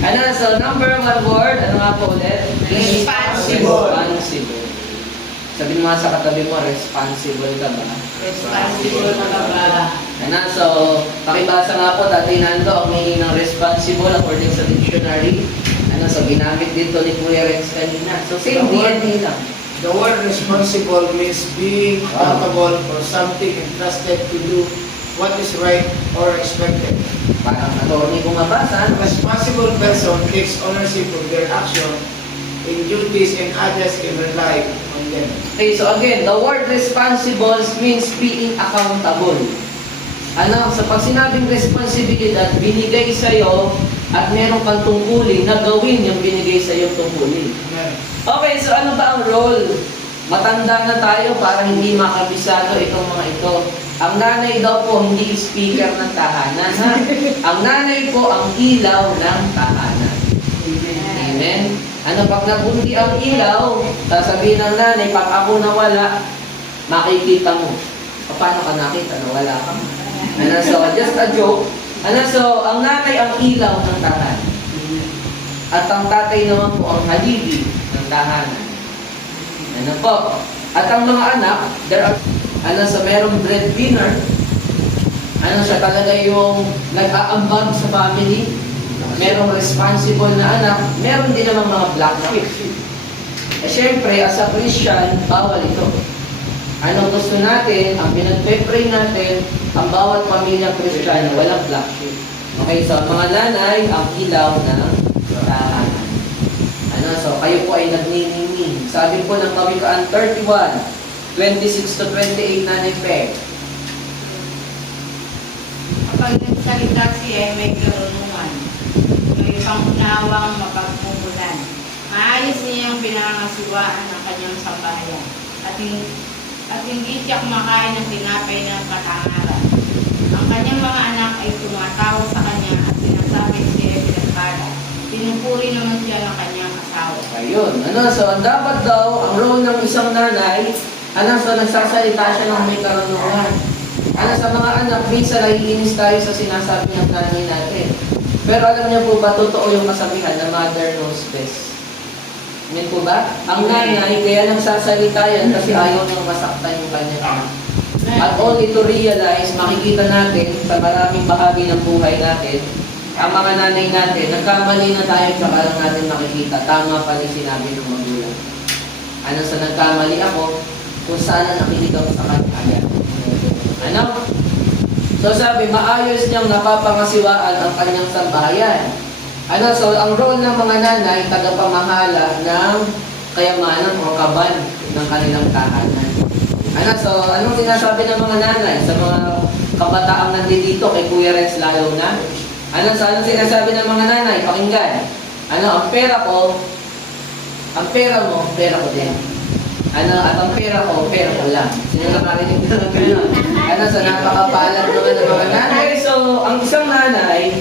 Ano, so number one word, ano nga po ulit? Responsible. Responsible. Sabihin mo nga sa katabi mo, responsible ka ba? Responsible ka ba? Ano, so, pakibasa nga po, Tatay Nando, ang meaning ng responsible according sa dictionary. Ano, so ginamit dito ni Kuya Renz kanina. So, same DNA lang. The word responsible means being accountable for something entrusted to do what is right or expected. Parang attorney kung mabasa. A responsible person takes ownership of their action in duties and others can rely on them. Okay, so again, the word responsible means being accountable. Ano, sa pag sinabing responsibilidad, binigay sa'yo at meron kang tungkulin na gawin yung binigay sa'yo tungkulin. Amen. Okay, so ano ba ang role? Matanda na tayo para hindi makabisado itong mga ito. Ang nanay daw po hindi speaker ng tahanan, ha? Ang nanay po ang ilaw ng tahanan. Amen? Ano, pag nabundi ang ilaw, sasabihin ng nanay, pag ako nawala, makikita mo. Paano ka nakita? Nawala ka. Ano, so, just a joke. Ano, so, ang nanay ang ilaw ng tahanan. At ang tatay naman po ang haligi ng tahanan. Ano po? At ang mga anak, there are, ano, so merong breadwinner, ano, siya talaga yung nag-aambag sa family, merong responsible na anak, meron din namang mga black sheep. Eh, syempre, as a Christian, bawal ito. Ano gusto natin, ang pinagpe-pray natin, ang bawat pamilya Kristiyano, walang black sheep. Okay, so mga nanay, ang ilaw ng tahanan. Ano, so kayo po ay nagniningning. Sabi po ng Kawikaan 31, 26 to 28, Nanay Peg. Kapag nagsalita siya ay may karunungan, may pangunawang mapagmumulan. Maayos niya ang pinangasiwaan ng kanyang sambahayan at hindi siya kumakain ng tinapay ng katangaran. Ang kanyang mga anak ay tumatawag sa kanya at sinasabi siya ay pinagpala. Pinupuri naman siya ng kanyang asawa. Ayun. Ano, so ang dapat daw, ang role ng isang nanay, ano, so nagsasalita siya ng may karunungan. Ano, sa mga anak, minsan naiinis tayo sa sinasabi ng nanay natin. Pero alam niyo po ba, totoo yung kasabihan na mother knows best. Amen po ba? Ang nanay, kaya nagsasalita yan kasi ayaw niyang masaktan yung kanyang anak. At only to realize, makikita natin sa maraming bahagi ng buhay natin, ang mga nanay natin, nagkamali na tayo, tsaka lang natin makikita, tama pa rin sinabi ng magulang. Ano, sa nagkamali ako, kung sana nakinig ako sa kanya. Ano? So sabi, maayos niyang napapangasiwaan ang kanyang sambahayan. Ano, so ang role ng mga nanay, tagapamahala ng kayamanan o kaban ng kanilang tahanan. Ano, so anong sinasabi ng mga nanay sa mga kabataang nandito kay Kuya Renz lalo na? Ano, so anong sinasabi ng mga nanay? Pakinggan. Ano, ang pera ko, ang pera mo, pera ko din. Ano, at ang pera ko lang. Sino nakarinig na ng gano'n? Ano, so napakapalad naman ng mga nanay. So, ang isang nanay,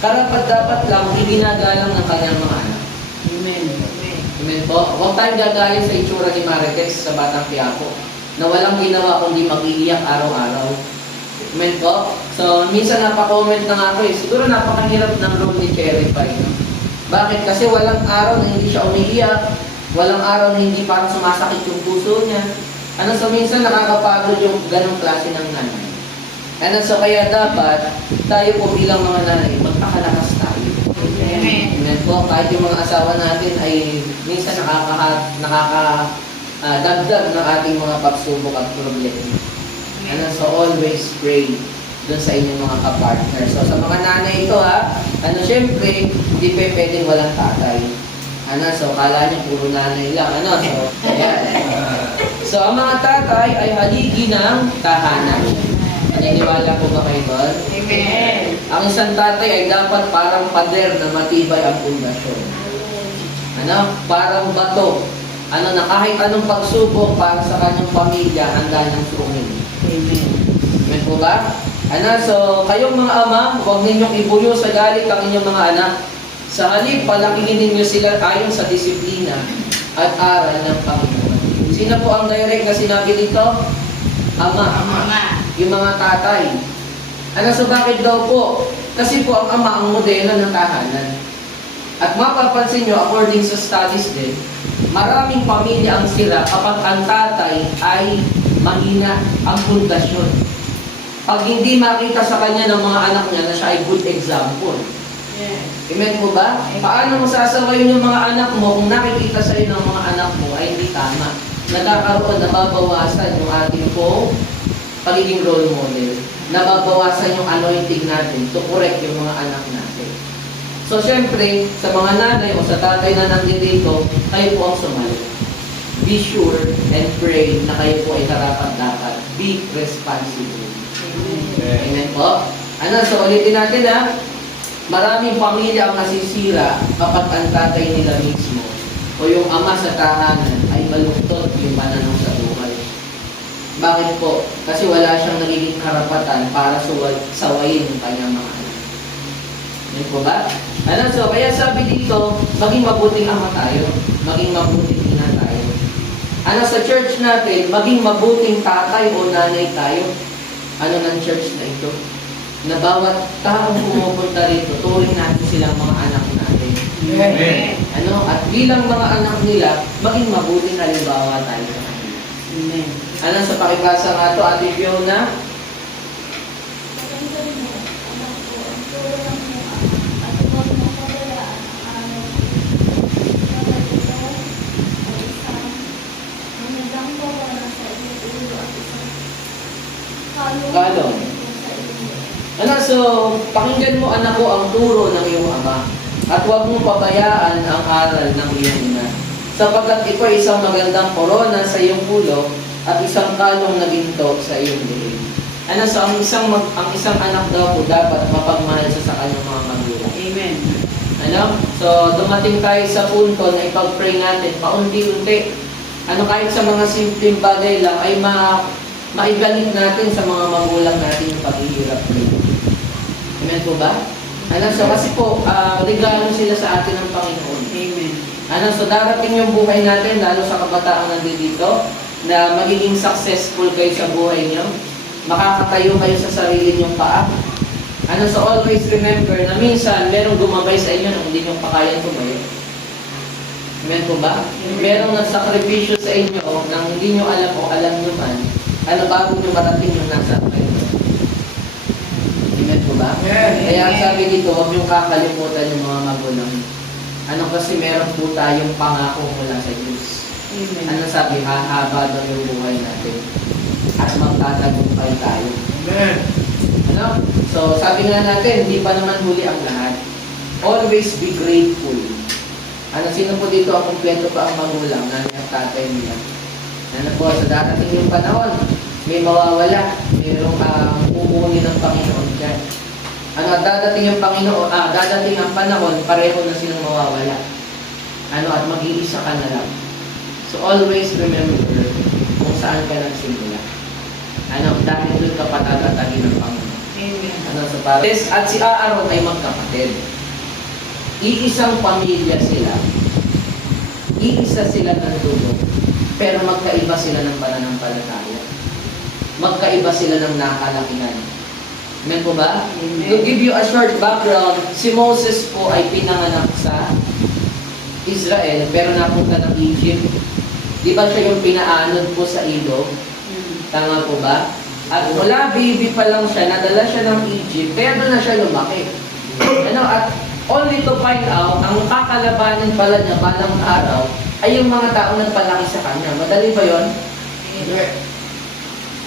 karapat-dapat lang iginagalang ng kanyang mga anak. Amen. Amen po. Huwag tayong gagaling sa itsura ni Marites sa Batang Quiapo na walang ginawa kundi mag-iiyak araw-araw. Amen po. So, minsan napaka-comment na nga ako eh. Siguro napakahirap ng role ni Cherry Pie. No? Bakit? Kasi walang araw na hindi siya umiiyak. Walang araw na hindi parang sumasakit yung puso niya. Ano, so minsan nakakapagod yung ganong klase ng nanay. Ano, so kaya dapat tayo po bilang mga nanay, magpakalakas tayo. Amen. Amen po. Kahit yung mga asawa natin ay minsan nakakadagdag ng ating mga pagsubok at problema. Ano, so always pray dun sa inyong mga kapartner. So sa mga nanay ito ha, ano, syempre, hindi pa pwedeng walang tatay. Ano, so kala niyo puro nanay lang. Ano, so, ayan. So ang mga tatay ay haligi ng tahanan. Naniniwala po ba kayo doon? Amen. Ang isang tatay ay dapat parang pader na matibay ang pundasyon. Ano? Parang bato. Ano, na kahit anong pagsubok para sa kanyang pamilya, handa niyang sungin. Amen. Amen po ba? Ano, so kayong mga ama, huwag ninyong ibuyo sa galit ang inyong mga anak. Sa halip, palakingin ninyo sila ayon sa disiplina at aral ng Panginoon. Sino po ang direct na sinabi dito? Ama. Ama. Yung mga tatay. Ano so bakit daw po? Kasi po ang ama ang modelo ng tahanan. At mapapansin nyo, according sa studies din, maraming pamilya ang sira kapag ang tatay ay mahina ang pundasyon. Pag hindi makita sa kanya ng mga anak niya na siya ay good example. Yes. Amen po ba? Paano mo sasawayin yung mga anak mo kung nakikita sa iyo ng mga anak mo ay hindi tama? Nagkakaroon, nababawasan yung ating po pagiging role model. Nababawasan yung anointing natin to correct yung mga anak natin. So, syempre, sa mga nanay o sa tatay na nandito, kayo po ang sumali. Be sure and pray na kayo po ay karapat-dapat. Be responsible. Amen po? Ano, so ulitin natin ha. Maraming pamilya ang nasisira kapag ang tatay nila mismo o yung ama sa tahanan ay baluktot yung pananaw sa buhay. Bakit po? Kasi wala siyang nagiging karapatan para sawayin yung kanyang mga anak. Yun po ba? Ano, so kaya sabi dito, maging mabuting ama tayo, maging mabuting ina tayo. Ano, sa church natin, maging mabuting tatay o nanay tayo. Ano ng church na ito? Na bawat taong pumupunta rito, turing natin silang mga anak natin. Amen. Ano, at bilang mga anak nila, maging mabuting halimbawa tayo sa kanila. Amen. Ano, sa pakibasa nga ito, Ate Fiona? Kalong. Ano, so, pakinggan mo anak ko ang turo ng iyong ama at huwag mong pabayaan ang aral ng iyong ina. Sapagkat ito ay isang magandang korona sa iyong ulo at isang kalong na ginto sa iyong liig. Ano, so, ang isang anak daw po dapat mapagmahal sa kanyang mga magulang. Amen. Ano? So, dumating tayo sa punto na ipag-pray natin paunti-unti. Ano, kahit sa mga simpleng bagay lang ay maibalik natin sa mga magulang natin yung paghihirap nila. Amen po ba? Ano, so kasi po, regalo sila sa atin ng Panginoon. Amen. Ano, so darating yung buhay natin, lalo sa kabataan nandito, na magiging successful kayo sa buhay niyo. Makakatayo kayo sa sarili niyong paa. Ano, so always remember na minsan, merong gumabay sa inyo na hindi nyo pa kayang tumayo. Amen po ba? Merong nagsakripisyo sa inyo nang hindi nyo alam o alam nyo man, ano bago nyo marating yung nasa kayo. Amen po ba? Amen. Kaya ang sabi dito, huwag nyo kakalimutan yung mga magulang. Ano kasi meron po tayong pangako mula sa Diyos. Amen. Ano sabi, hahaba daw yung buhay natin. At magtatagumpay tayo. Amen. Ano? So, sabi nga natin, hindi pa naman huli ang lahat. Always be grateful. Ano, sino po dito ang kumpleto pa ang magulang, nanay at tatay nila? Ano po, sa darating yung panahon, may mawawala, mayroong pupunin ng Panginoon dyan. Ano, at dadating yung Panginoon, dadating ang panahon, pareho na silang mawawala. Ano, at mag-iisa ka na lang. So, always remember kung saan ka nagsimula. Ano, dahil doon ka patatatagin ng Panginoon. Amen. Ano, so para at si Aaron ay magkapatid. Iisang pamilya sila. Iisa sila ng dugo. Pero magkaiba sila ng pananampalataya. Magkaiba sila ng nakalakihan. Amen po ba? Amen. To give you a short background, si Moses po ay pinanganak sa Israel pero napunta ng Egypt. Di ba siya yung pinaanod po sa ilog? Tama po ba? At mula baby pa lang siya, nadala siya ng Egypt, pero doon na siya lumaki. Ano, at only to find out, ang kakalabanin pala niya balang araw, ay yung mga taong nagpalaki sa kanya. Madali ba yun?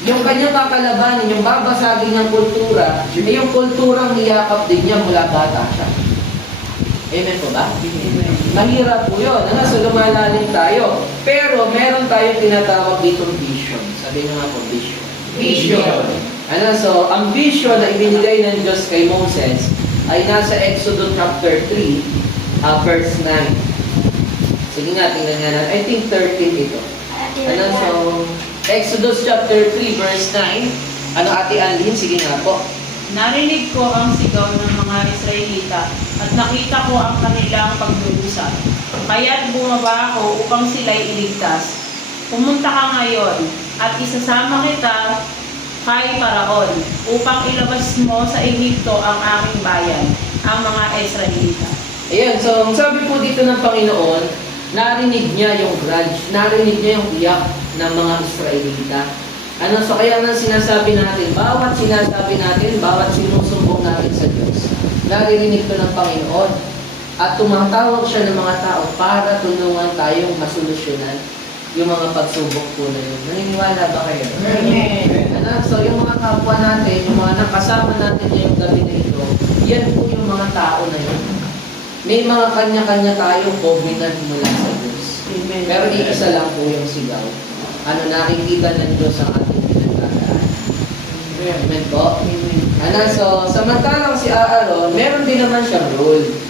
Yung kanyang kakalabanin, yung babasagin niyang kultura, yung kulturang niyakap din niya mula bata siya. Amen po ba? Amen. Mahirap po yun. Ano? So lumalalim tayo. Pero meron tayong tinatawag ditong vision. Sabi nga po, vision. Vision. Ano? So, ang vision na ibinigay ng Diyos kay Moses ay nasa Exodus chapter 3, verse 9. Sige nga, tingnan nga natin. I think 13 ito. Ano? So, Exodus chapter 3, verse 9. Ano, Ate Anlin? Sige nga po. Narinig ko ang sigaw ng mga Israelita at nakita ko ang kanilang pagdurusa. Kaya't bumaba ako upang sila'y iligtas. Pumunta ka ngayon at isasama kita kay Paraon, upang ilabas mo sa Ehipto ang aking bayan, ang mga Israelita. Ayan, so ang sabi po dito ng Panginoon, narinig niya yung grudge, narinig niya yung iyak ng mga Israelita. So kaya nga sinasabi natin, bawat sinasabi natin, bawat sinusumbong natin sa Diyos, naririnig ko ng Panginoon. At tumatawag siya ng mga tao para tulungan tayong masolusyonan yung mga pagsubok po na yun. Naniniwala ba kayo? Amen. So yung mga kapwa natin, yung mga nakasama natin ngayong gabi na ito, yan po yung mga tao na yun. May mga kanya-kanya tayong covenant mula sa Diyos. Amen. Pero iisa lang po yung sigaw. Nakikita ng Diyos ang ating pinagdadaan. Amen po? So samantalang si Aaron, meron din naman siyang role.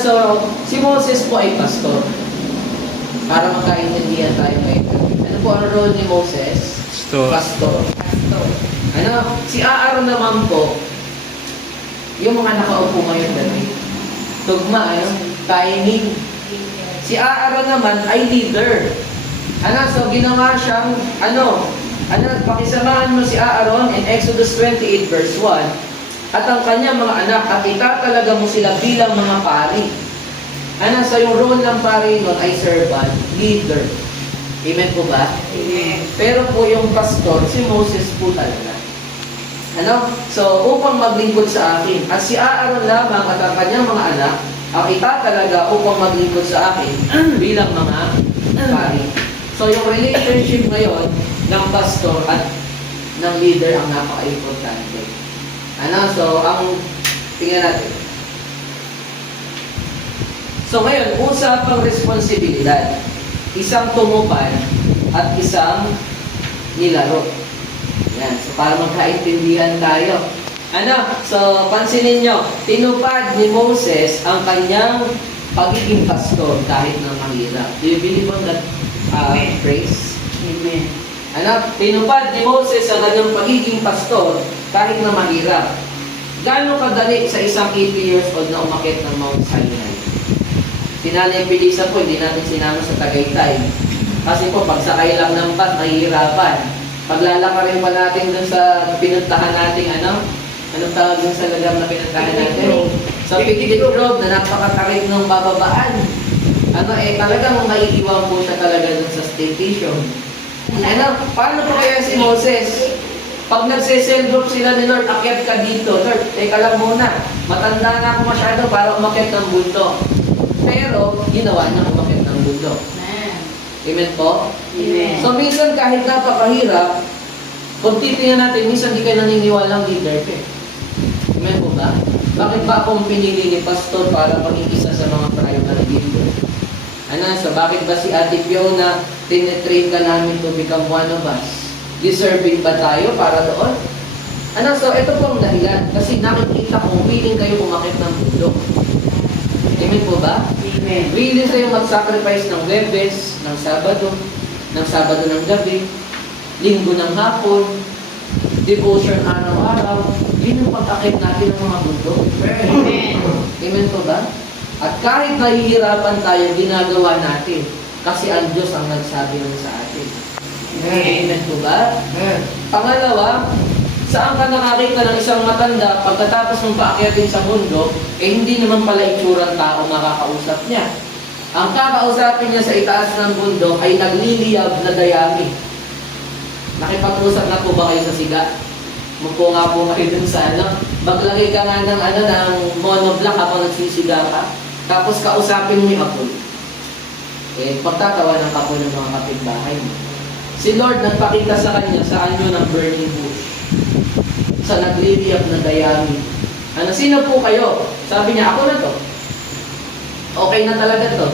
So si Moses po ay pastor. Para magkaintindihan tayo ngayon. Ano po ang role ni Moses? Pastor. Si Aaron naman po, yung mga nakaupo ngayon dati. Tugma, timing. Si Aaron naman ay leader. So ginawa siyang, pakisamahan mo si Aaron in Exodus 28 verse 1. At ang kanyang mga anak, at itatalaga mo sila bilang mga pari. So yung role ng pari nun ay servant, leader. Amen po ba? Amen. Pero po yung pastor, si Moses po talaga. So upang maglingkod sa akin. At si Aaron lamang at ang kanyang mga anak, ang itatalaga upang maglingkod sa akin bilang mga pari. So yung relationship ngayon ng pastor at ng leader ang napaka-importante. So ang tingnan natin. So ngayon, usapang responsibilidad. Isang tumupad at isang nilaro. Yan. So para magkaintindihan tayo. So pansinin nyo, tinupad ni Moses ang kanyang pagiging pastor kahit na mahirap. Do you believe on that phrase? Amen. Tinupad ni Moses ang kanyang pagiging pastor kahit na mahirap. Gaano kadali sa isang 80 years old na umakyat ng Mount Sinai? Si Nanay Pilisa po, hindi natin sinama sa Tagaytay. Kasi po, pagsakay lang ng bus, mahihirapan. Paglalakarin pa natin dun sa pinuntahan nating anong tawag dun sa lugar na pinuntahan natin? So, Picnic Grove na napakatarik ng bababaan. Talagang maiiwan po siya talaga dun sa staycation. Paano po kaya si Moses? Pag nagse-cellgroup sila ni Lord, akyat ka dito. Lord, teka lang muna. Matanda na ako masyado para umakyat ng bundok. Pero, ginawa niya umakyat ng bundok. Amen. Amen po? Amen. So, minsan kahit napakahirap, kung titingnan natin, minsan di kayo naniniwalang leader ka. Amen po ba? Bakit ba akong pinili ni Pastor para maging isa sa mga primary leader? So bakit ba si Ate Fiona tinetrain ka namin to become one of us? Deserving ba tayo para doon? So ito po ang dahilan. Kasi nakikita kong willing kayo umakit ng bundok. Amen po ba? Amen. Willing kayo mag-sacrifice ng Webes, ng Sabado ng gabi, Linggo ng hapon, devotion araw-araw. Yun ang pag-akit natin ng mga bundok. Amen. Amen po ba? At kahit nahihirapan tayo, ginagawa natin. Kasi ang Diyos ang nagsabi nun sa atin. Amen po ba? Pangalawa, saan ka nakakita ng isang matanda pagkatapos ng paakyatin sa mundo, hindi naman pala itsurang tao makakausap niya. Ang kakausapin niya sa itaas ng bundok ay nagliliyab na dayami. Nakipag-usap na po ba kayo sa siga? Mupo nga po kayo dun sa maglagay ka nga ng monoblock habang nagsisiga ka. Tapos kausapin mo yung apoy. Pagtatawa ng apoy ng mga kapitbahay mo. Si Lord nagpakita sa kanya sa anyo ng burning bush. Sa nagliliyab na dayami. Sino po kayo? Sabi niya, ako na to. Okay na talaga to.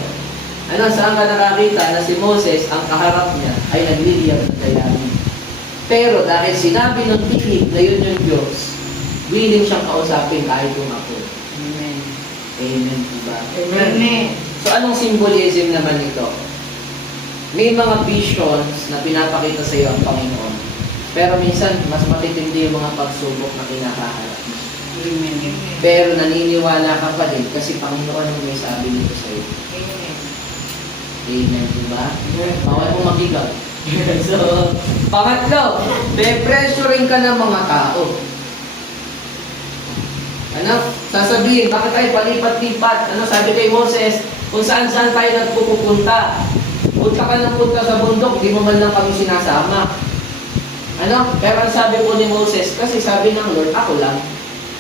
Saan ka nakakita na si Moses, ang kaharap niya, ay nagliliyab na dayami. Pero dahil sinabi ng tinig na yun yung Diyos, willing siyang kausapin kahit yung apoy. Amen. Amen, diba? Amen. So anong symbolism naman ito? May mga visions na pinapakita sa iyo ang Panginoon. Pero minsan, mas matitindi yung mga pagsubok na kinakaharap mo. Amen. Pero naniniwala ka pa din kasi Panginoon ang may sabi nito sa iyo. Amen. Amen, diba? Bawal mo magigaw. So, pangatlo, depressuring ka ng mga tao. Ano? Sasabihin, bakit tayo palipat-lipat? Ano sabi kay Moses? Kung saan-saan tayo nagpupunta. Punta ka ng punta sa bundok, di mo man lang kami sinasama. Ano? Pero ang sabi po ni Moses, kasi sabi ng Lord, ako lang.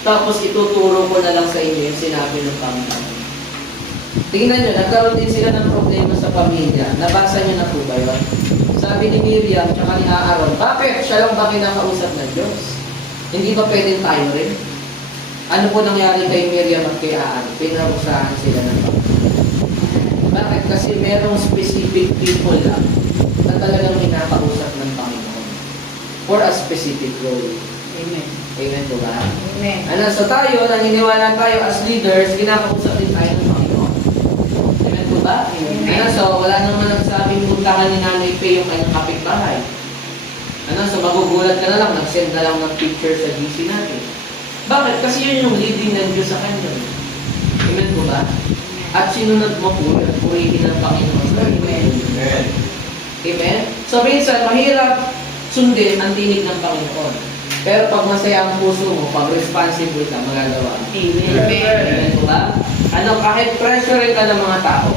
Tapos ituturo ko na lang sa inyo yung sinabi ng Panginoon. Tingnan nyo, nagkaroon din sila ng problema sa pamilya. Nabasa nyo na po ba yun? Sabi ni Miriam, tsaka ni Aaron, bakit siya lang ba kinakausap ng Diyos? Hindi ba pwedeng tayo rin? Ano po nangyari kay Miriam at kay Aaron? Pinarusahan sila ng Panginoon. Bakit? Kasi merong specific people lang na talagang kinakausap ng Panginoon for a specific role. Amen. Amen po ba? Amen. Ano, so tayo, naniniwala tayo as leaders, kinakausap din tayo ng Panginoon. Amen po ba? Amen. Ano, so wala naman nagsabing puntahan ni Nanay Pe yung kanyang kapitbahay. Ano, so magugulat ka na lang, nag-send na lang ng picture sa GC natin. Bakit? Kasi yun yung leading ng Diyos sa kanya. Amen po ba? At sinunod mo po yun, purihin ng Panginoon. Amen. Amen. Amen? So minsan, mahirap sundin ang tinig ng Panginoon. Pero pag masaya ang puso mo, pag responsible ka, magagawa mo. Amen. Amen po ba? Ano, kahit pressure ka ng mga tao.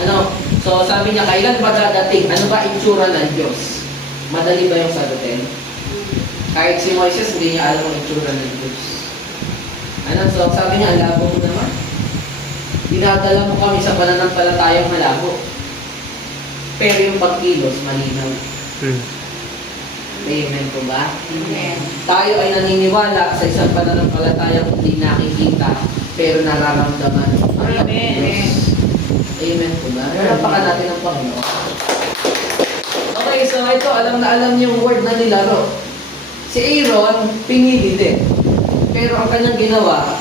Ano, so sabi niya, kailan ba dadating? Ano ba itsura ng Diyos? Madali ba yung sagutin? Kahit si Moises, hindi niya alam ang itsura ng Diyos. Ano, so sabi niya, ang labo mo naman. Dinadala mo kami sa pananampalatayang malabo. Pero yung pagkilos, malinaw. Amen po ba? Amen. Tayo ay naniniwala sa isang pananampalatayang hindi nakikita pero nararamdaman. Amen. Amen po ba? Nalapakan natin ang Panginoon. Okay, so ito, alam na alam niyo yung word na nilaro. Si Aaron, pinili din. Pero ang kanyang ginawa,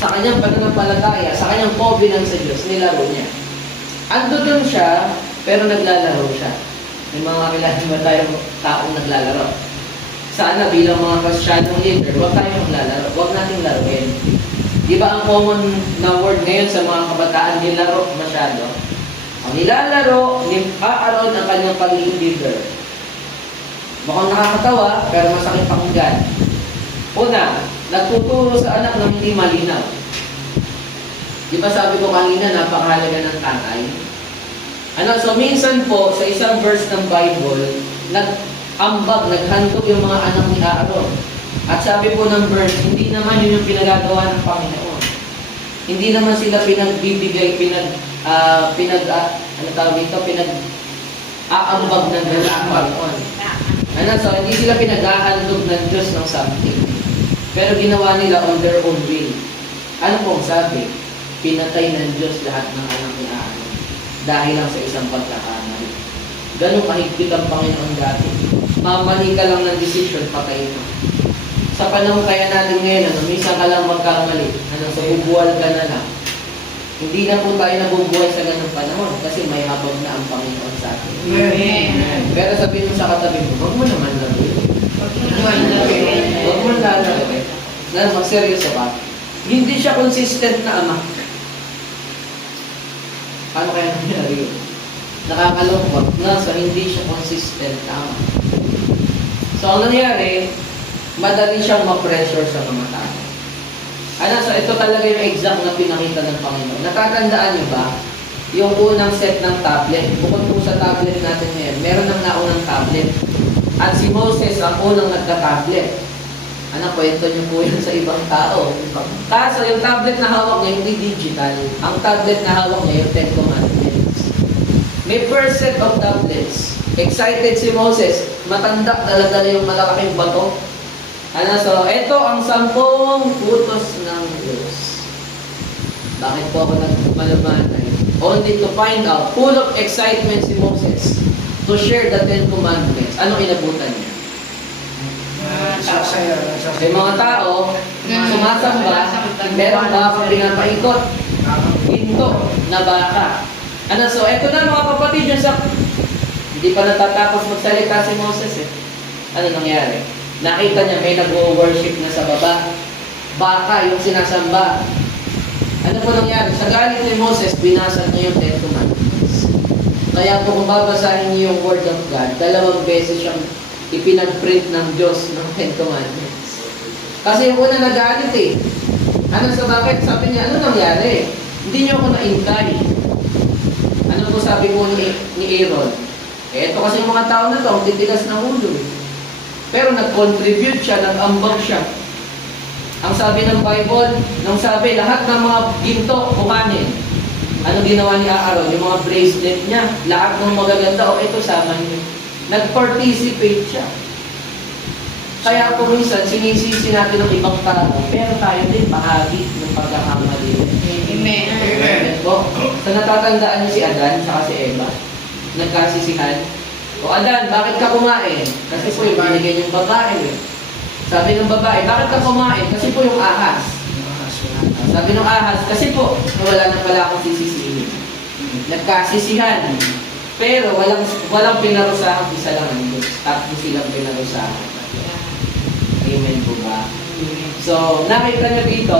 sa kanyang pananampalataya, sa kanyang covenant sa Diyos, nilaro niya. Ando doon siya, pero naglalaro siya. May mga kilala ba tayong taong naglalaro? Sana bilang mga Christianong leader, huwag tayong maglalaro. Huwag nating laruin. Di ba ang common na word ngayon sa mga kabataan, nilaro masyado? Ang nilalaro, ni Aaron ang kanyang pagiging leader. Mukhang nakakatawa, pero masakit pakinggan. Una, nagtuturo sa anak na hindi malinaw. Di ba sabi ko kanina, napakahalaga ng tatay? Ano, so minsan po, sa isang verse ng Bible, nag-ambag, naghandog yung mga anak ni Aaron. At sabi po ng verse, hindi naman yun yung pinagagawa ng Panginoon. Hindi naman sila pinagbibigay, pinag-aambag ng Diyos ng Panginoon. Ano, so hindi sila pinag-ahandog ng Diyos ng something. Pero ginawa nila on their own will. Ano pong sabi? Pinatay ng Diyos lahat ng anak ni Aaron. Dahil lang sa isang pagkakamali. Ganun kahigpit ang Panginoon dati. Mamali ka lang ng decision, patayin mo. Sa panahon kaya natin ngayon, minsan ka lang magkamali. So bubuwal ka na lang. Hindi na po tayo nabubuhay sa ganung panahon kasi may habag na ang Panginoon sa atin. Amen. Pero sabihin mo sa katabi mo, huwag mo naman laruin. Huwag mo lalawin. Na magseryoso ka. Hindi siya consistent na ama. Paano kaya nangyari yun? Nakakalungkot na sa hindi siya consistent na ama. So ang nangyari, madali siyang ma-pressure sa mga tao. So ito talaga yung exact na pinakita ng Panginoon. Natatandaan niyo ba? Yung unang set ng tablet. Bukod po sa tablet natin ngayon, meron ng naunang tablet. At si Moses ang unang nagka-tablet. Kwento niyo po yun sa ibang tao. Kaso yung tablet na hawak niya, hindi digital. Ang tablet na hawak niya, yung Ten Commandments. May first set of tablets. Excited si Moses. Matanda, dala-dala yung malalaking bato. So ito ang 10 utos ng Diyos. Bakit po ako nagmalamanay? Only to find out, full of excitement si Moses to share the 10 Commandments. Anong inabutan niya? May mga tao, sumasamba, meron baka pinapaikot. Hinto na baka. So eto na mga kapatid, hindi pa natatapos magsalita si Moses Ano nangyari? Nakita niya may nag-worship na sa baba. Baka yung sinasamba. Ano po nangyari? Sa galit ni Moses, binasag niya yung 10 Commandments. Kaya kung babasahin niyo yung Word of God, 2 beses siyang ipinag-print ng Diyos ng Ten Commandments. Kasi yung una nagalit eh. Ano sa bakit? Sabi niya, ano nangyari? Hindi niyo ako naintay. Ano po sabi ko ni Aaron? Eh, ito kasi yung mga tao na to, ang titigas ng ulo eh. Pero nag-contribute siya, nag-ambag siya. Ang sabi ng Bible, nung sabi, lahat ng mga ginto, kumanin. Ano ginawa ni Aaron? Yung mga bracelet niya, lahat ng magaganda, ito sama niyo. Nag-participate siya. Kaya po minsan, sinisisi natin ng ibang tao, pero tayo din bahagi ng pagkakamali. Amen. Amen. Po, so natatandaan niyo si Adan at si Eva. Nagkasisihan. O Adan, bakit ka kumain? Kasi po yung binigay yung babae. Eh. Sabi ng babae, bakit ka kumain? Kasi po yung ahas. Sabi ng ahas, kasi po, wala na pala akong sisisihin. Nagkasisihan. Pero walang pinarusahan, isa lang ang Diyos. Tatlo silang pinarusahan. Amen po ba? So, nakita niyo dito,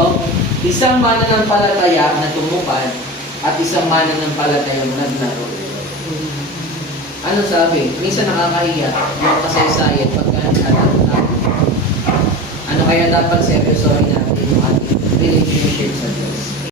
isang mananampalataya na tumupad at isang mananampalataya na naglaro. Ano sabi? Minsan nakakahiya yung kasaysayan pagka natatanda. Ano kaya dapat seryosohin natin yung ating relationship sa Diyos?